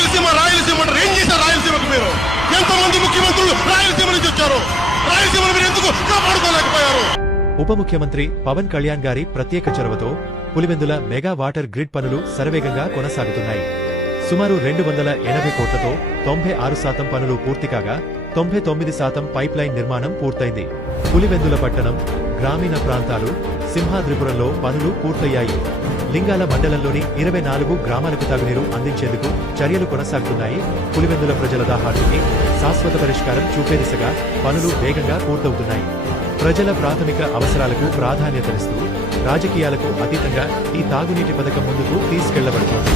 రాయలసీమ రాయలసీమ అంటారు. ఏం చేశారు రాయలసీమకు మీరు? ఎంతమంది ముఖ్యమంత్రులు రాయలసీమ నుంచి వచ్చారు? రాయలసీమను మీరు ఎందుకు కాపాడుకోలేకపోయారు? ఉప ముఖ్యమంత్రి పవన్ కళ్యాణ్ గారి ప్రత్యేక చొరవతో పులివెందుల మెగా వాటర్ గ్రిడ్ పనులు శరవేగంగా కొనసాగుతున్నాయి. సుమారు 280 కోట్లతో 96% పనులు పూర్తి కాగా 99% పైప్ లైన్ నిర్మాణం పూర్తయింది. పులివెందుల పట్టణం, గ్రామీణ ప్రాంతాలు, సింహాద్రిపురంలో పనులు పూర్తయ్యాయి. లింగాల మండలంలోని 24 గ్రామాలకు తాగునీరు అందించేందుకు చర్యలు కొనసాగుతున్నాయి. పులివెందుల ప్రజల దాహానికి శాశ్వత పరిష్కారం చూపే దిశగా పనులు వేగంగా పూర్తవుతున్నాయి. ప్రజల ప్రాథమిక అవసరాలకు ప్రాధాన్యతనిస్తూ రాజకీయాలకు అతీతంగా ఈ తాగునీటి పథకం ముందుకు తీసుకెళ్లబడుతోంది.